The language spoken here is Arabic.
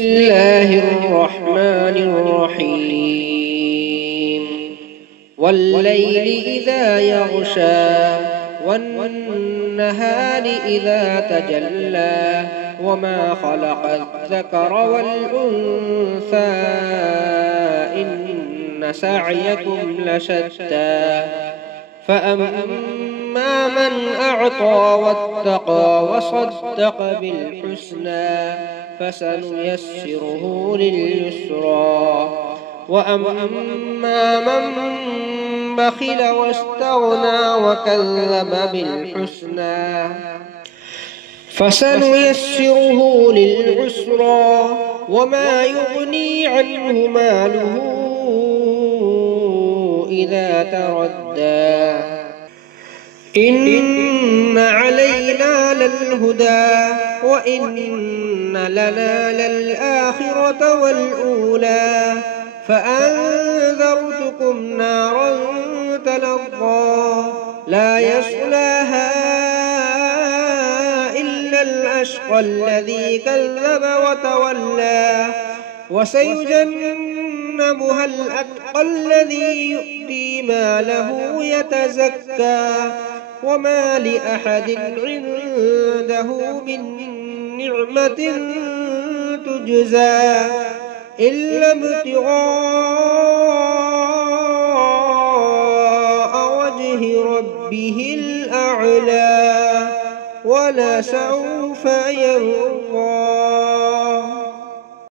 الله الرحمن الرحيم والليل إذا يغشى والنهار إذا تجلى وما خلق الذكر والأنثى إن سعيكم لشتى فأما من أعطى واتقى وصدق بالحسنى فسنيسره لليسرى وأما من بخل واستغنى وكذب بالحسنى فسنيسره للعسرى وما يغني عنه ماله إذا تردى إن علينا للهدى وإن لنا للآخرة والأولى فأنذرتكم نارا تلظى لا يصلاها إلا الأشقى الذي كذب وتولى وسيجنبها الأتقى الذي يؤتي ماله يتزكى وما لأحد عنده من نعمة تجزى إلا ابتغاء وجه ربه الأعلى ولسوف يرضى.